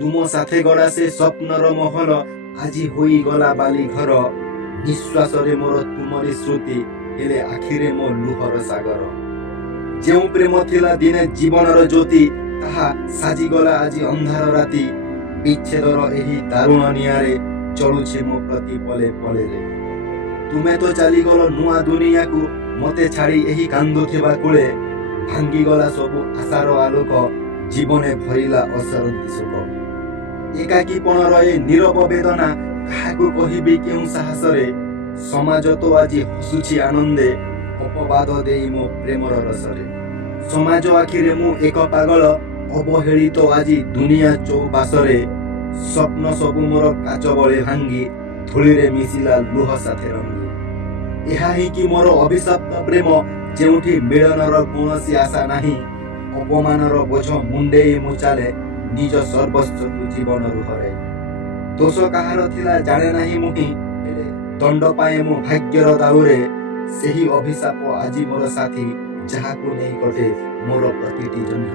तुम साथे गड़ा से स्वप्नर महल আজি होई गला बाली घर निश्वास रे मोर तुमरी श्रुति हेले आखिरे मो लुहर सागर जेउ प्रेम थिला दिने जीवनर ज्योति ताहा साजी गला আজি अंधार राति विच्छेदर एही दारुण नियारे चलुछे मो प्रति पले पले रे तुमे तो चली गल नुआ दुनिया को मते छाड़ी एही कांदुथिबा कुले भांगी गला सबु आशार आलोक जीवने भरिला असरंती शोक एकाकीपणर ए नीरव वेदना काहाकु कहिबी केउ साहसरे समाज तो আজি हसुछि आनंदे अपवाद देई मो प्रेमर रसरे समाज आखिरे मु एक पागल अवहेलित আজি दुनिया चौपाशरे स्वप्न सबु मोर काच बळे भांगी धूलिरे मिसिला लुह साथे रंगी एहा ही कि मोर अभिशप्त प्रेम जेउठी मिलनर कोनोसी आशा नाही अपमानर बोझ मुंडेई मु चाले निज सर्वस्व जीवन रुहरे दोष कहार थिला जाने नाही मुहि हेले दंड पाए मो भाग्यर दाउरे सेही अभिशाप আজি मोर साथी जहाकु नै कटे मोर प्रतिटी जन्म